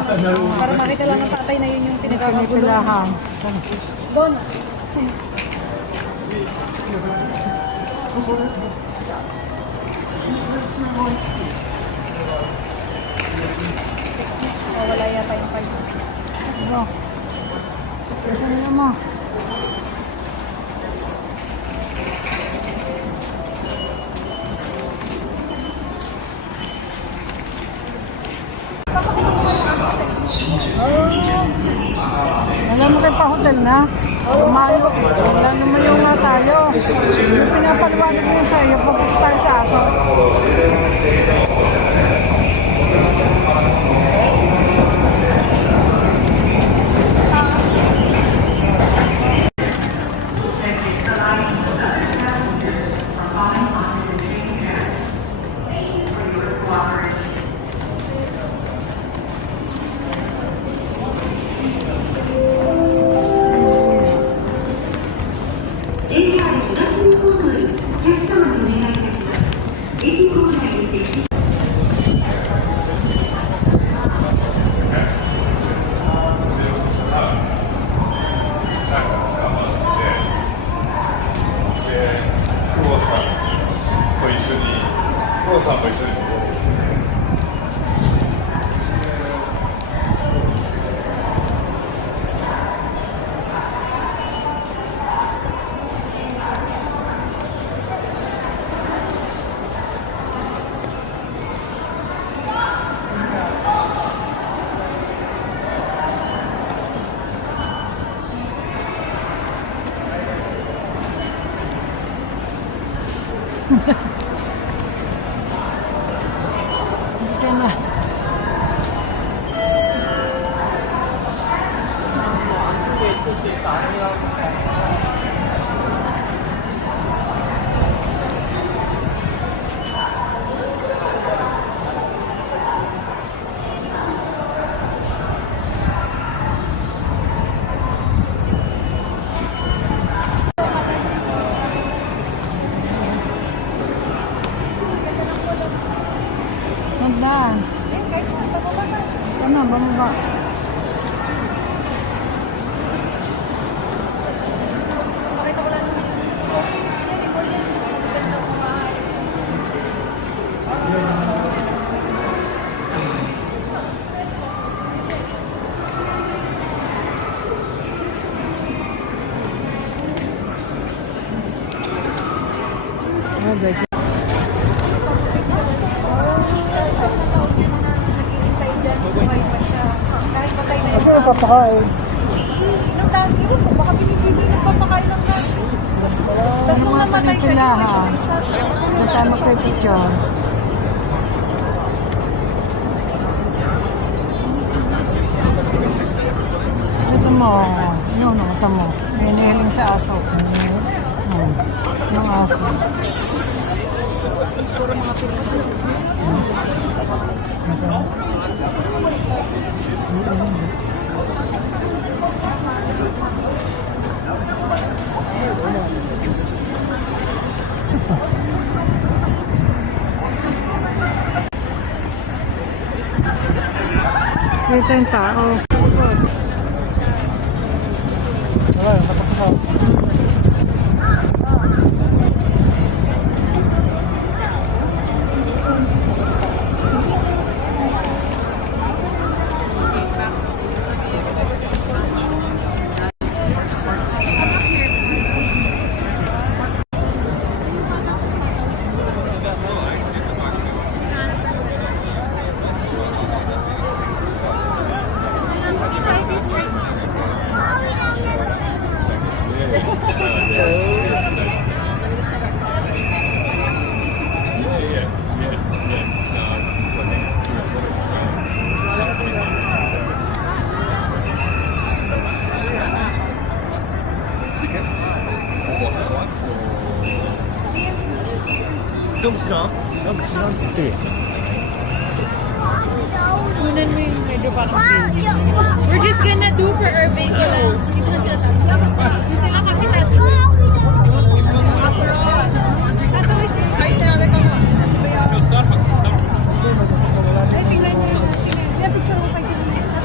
Para makita lang ng tatay na yun yung pinagkakaguluhan. Doon. Wala yata yung 5. Ano? Kasi nyo mo. Alam mo kayo pa hotel na? Umayo. Wala naman yung nga tayo. Yung pinapaliwanag mo sa iyo, papunta tayo sa aso. Hindi na. Sandaan. Ano, bumaba. Pakita ko lang naman yung post. Yan, important. Ganda ko bahay. Oh, beto. Kahit patay na Kasi yun. napapakain. Nung dati ko, baka pinipili nagpapakain ng dati. Tapos nung namatay siya, hindi siya na-start. Punta mo kay picture. Ito mo. Yun, ito mo. Hinihiling sa aso. Yung aso. Puro mga pinipili. Ito yung tao. 네. Kunan mo yung medyo parang baby. We're just gonna do for our baby lang. Hindi ko na sila tayo. Dito lang kami tayo. Ay, sa'yo ulit ako. Ay, tingnan niyo. Yeah, picture mo pa dyan.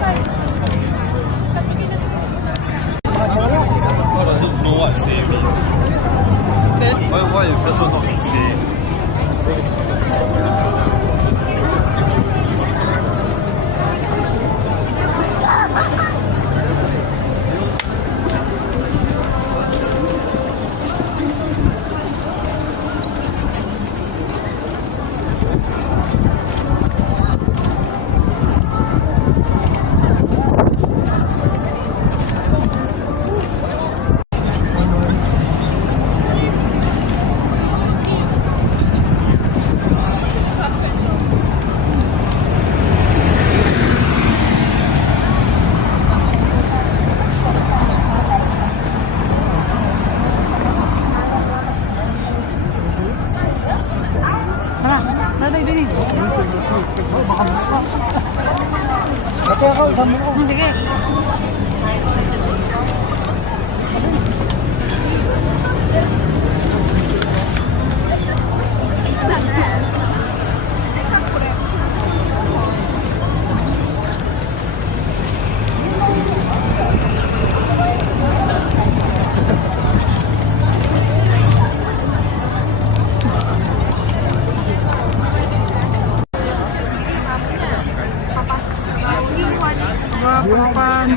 Bulacan.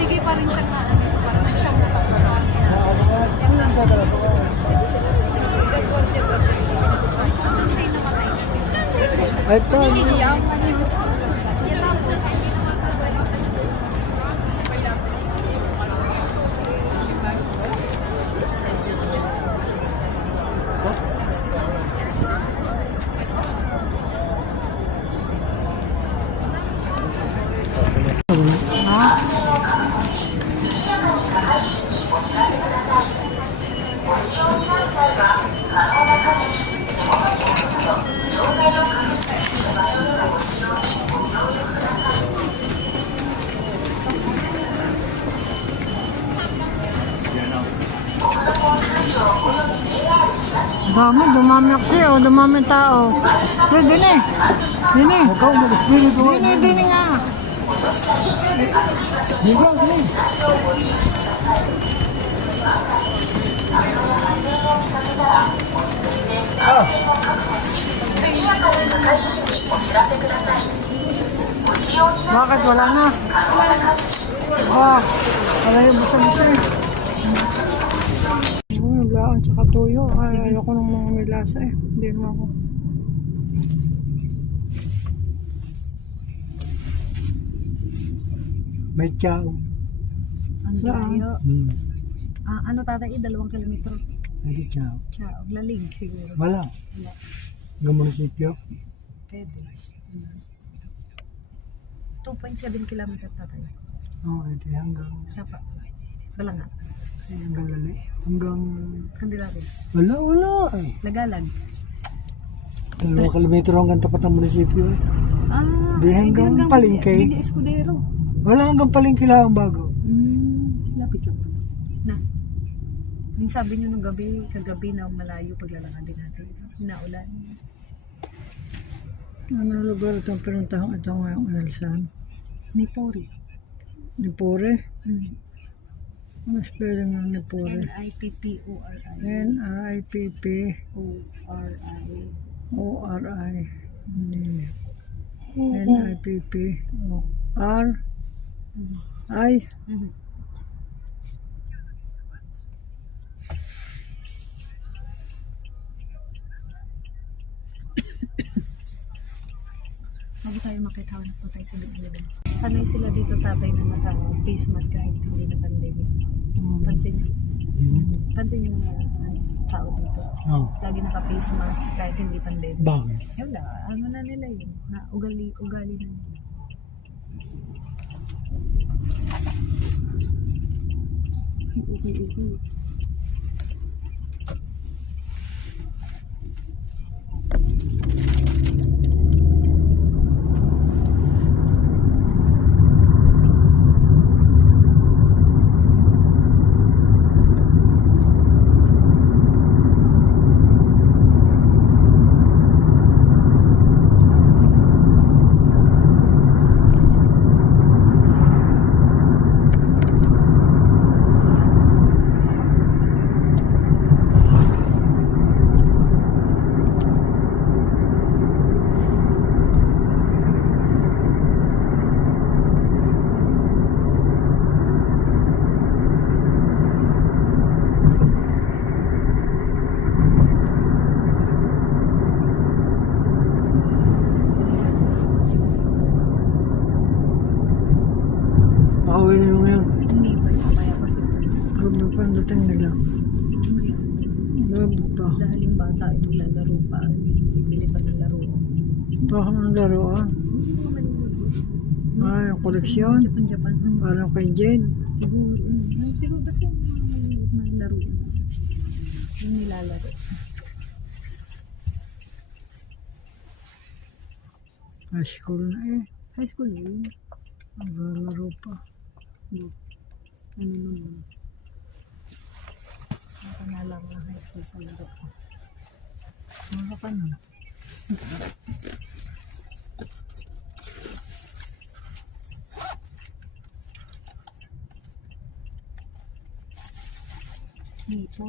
Sige pa rin siya na. Parang siyang Ay pa. Dami, dumami kasi, oh, dumami tao. Sige, dini. Dini. Dini, dini nga. Dini, dini. Bakit wala na? Oh, wala yung busa-busa eh. Yung laon tsaka tuyo. Ay, ayoko ng mga may lasa eh. Hindi mo ako. May chow. Saan? ano tatay, 2 kilometro. Hindi chow. Ciao, lalig siguro. Wala. Hanggang munisipyo. Pwede. 2.7 kilometer tatay. Oo, ito hanggang, Siya pa. Wala nga. hanggang lali. Hanggang, Kandilari. wala eh. Lagalag. 2 kilometro hanggang tapat ng munisipyo eh. Di hanggang Palengke. Hindi Escudero. Wala hanggang Palengke lang ang bago. Lapit lang. Na. Yung sabi nyo nung gabi, kagabi na malayo paglalangan din natin. Inaulan. Ano lugar itong pinuntahan ito ngayong Elsan? Nipori. Nipore? Ano spelling ng Nipore? N-I-P-P-O-R-I. N-I-P-P O-R-I. O-R-I N-I-P-P O-R-I Bago tayo makita na po tayo sa 7-Eleven. Sanay sila dito tatay na nasa face mask kahit hindi na pandemic. Pansin niyo? Pansin niyo mga tao dito. Oo. Lagi naka-face mask kahit hindi pandemic. Bakit? Yun na, ano na nila yun. Na ugali na nila. Okay. Makauwi na yung ngayon. Hindi pa mamaya pa sila. Grabe pa ang dating nila. Grabe pa. Dahil yung bata ay maglalaro pa. Bibili pa ng laro. Baka ang laruan. Ay, ang koleksyon. Japan. Parang kay Jane. Siguro. Siguro basta yung mga maliliit na laro. Yung nilalaro. High school na eh. High school yun. Ang laro pa. Ano naman. Nakanalang na high school sa laro. Ano ka na? Dito.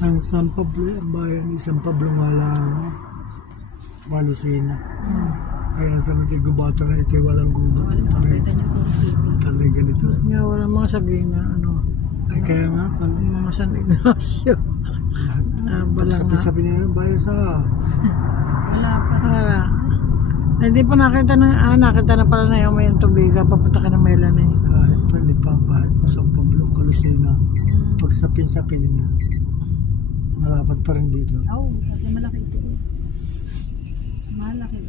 Ang San Pablo, ang bayan ni San Pablo nga lang, Malusina. Kaya sa mga gubata na ito, walang gubat. Pwede niyo kung city. Ano ganito? Nga wala mga sabihin na ano, Ay kaya nga, pala. mga San Ignacio. Bala nga. Sabi-sabi nila ng bayan sa... Wala pa. Wala. Ay, di pa nakita na, nakita na pala na yung may tubiga, papunta ka ng Melan eh. Kahit pa ni Papa, kahit pa San Pablo, Kalusina, pag sapin-sapin na, malapat pa rin dito. Oo, malaki ito. Malaki.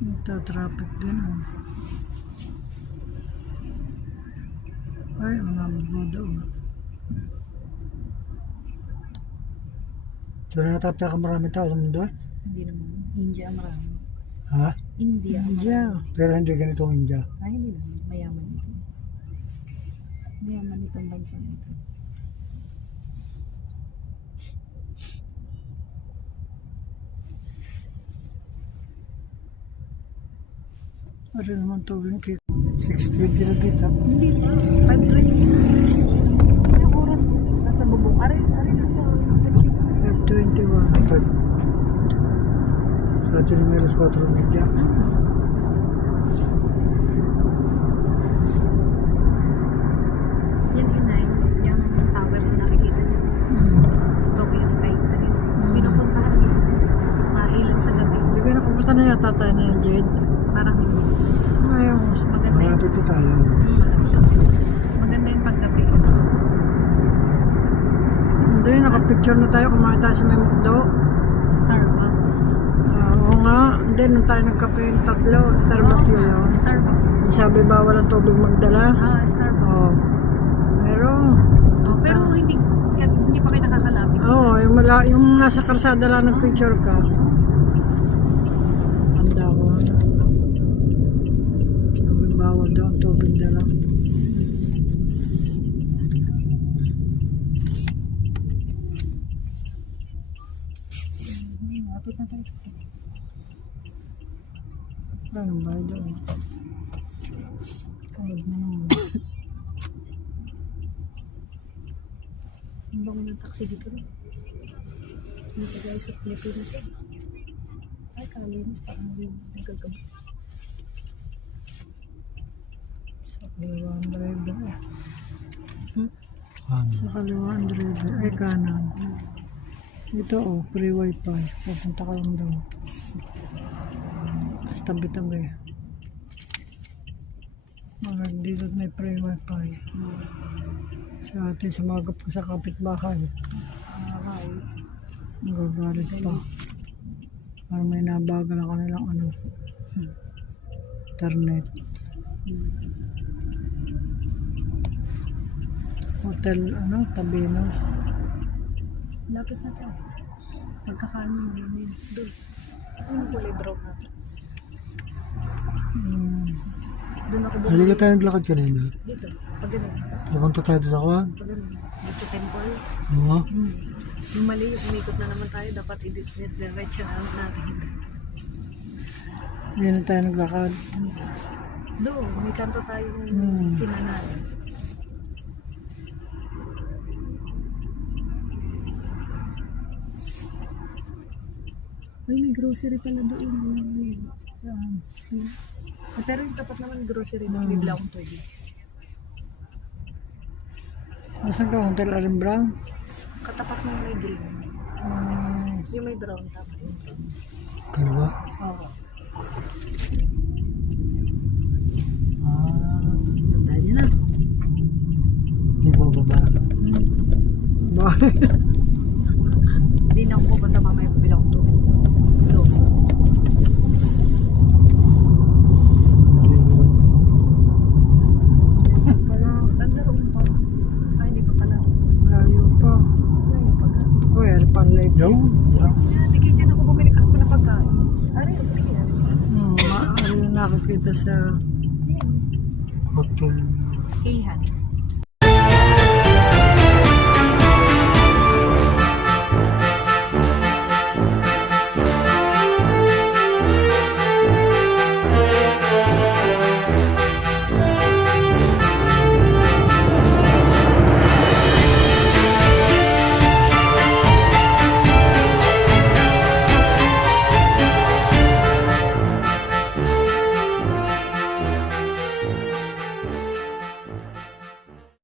Nagtatraffic din. Ay, mga bodo. So na natapos ka maraming tao sa mundo eh? Hindi naman. India marami. Ha? India. India. Pero hindi ganitong India. Ay, hindi naman. Mayaman ito. Mayaman itong bansa ito. Ano naman tubig kay 6:20 na dito. Hindi pa. 5:20. Ang oras mo. Nasa bubong. Ari, nasa Kachik. 5:21. Sa atin may alas 4:30. Yan inay. Yung tower na nakikita niyo. Tokyo Sky Tree. Pinupuntahan niyo. Nailan sa gabi. Hindi ba nakapunta na yata tayo na yung Jade? Parang hindi. Ayun. Maganda yung Malapit na tayo. maganda yung paggabi. Hindi, nakapicture na tayo. Kumain tayo sa may McDo. Starbucks. Oo nga. Hindi, nung tayo nagkape yung tatlo. Starbucks yun. Starbucks. Sabi bawal ang tubig magdala. Ah, Starbucks. Oo. Meron. Oh, pero hindi pa kayo nakakalapit. Oo, yung nasa karsada lang nagpicture ka. Handa ko. Sabi bawal daw ang tubig dala. Lapit na tayo. Ano ba doon? Kahit na naman. Ang bango ng taxi dito rin. Dito guys sa Pilipinas eh. Ay, kalinis. Parang hindi nagkagabi. Sa kaliwaan driver eh. Ano? Sa kaliwaan driver. Ay, kanan. Ito oh, free wifi. Pupunta ka lang daw. Mas tabi-tabi. Mga dito may free wifi. Sa atin, sumagap ka sa kapitbahay. Ay, Gagalit pa. Parang may nabagal ang kanilang ano. Internet. Hotel, ano, Tabinos. lapit na tayo. Pagkakaano mo yun. Doon. Ano yung kulay brown natin? Doon ako bumalik. Halika tayo naglakad kanina. Dito. Pag ganun. Pupunta tayo sa Kwan. Pag ganun. Dito sa temple. Oo. Yung mali, umikot na naman tayo. Dapat i-diretso na natin. Hindi na tayo naglakad. Doon, may kanto tayong kinanan. Ay, may grocery pala doon. Pero yung tapat naman grocery na bigla akong tubig. Asan ka? Hotel Arim Brown? Katapat ng may green. Yung may brown tama. Kaliwa. Oo. Ah, Tandaan niyo na. di ba baba? Bakit? Hindi na ako pupunta mamaya pabila akong tubig. Loso. Hindi naman. Wala. Banda roon pa. Ay, hindi pa pala. Malayo pa. Wala pa ka. Uy, ano pang live? Yo. Hindi kayo dyan ako bumili ako na pagkain. Ari, sige. Ano nakakita sa Hotel. Kihan.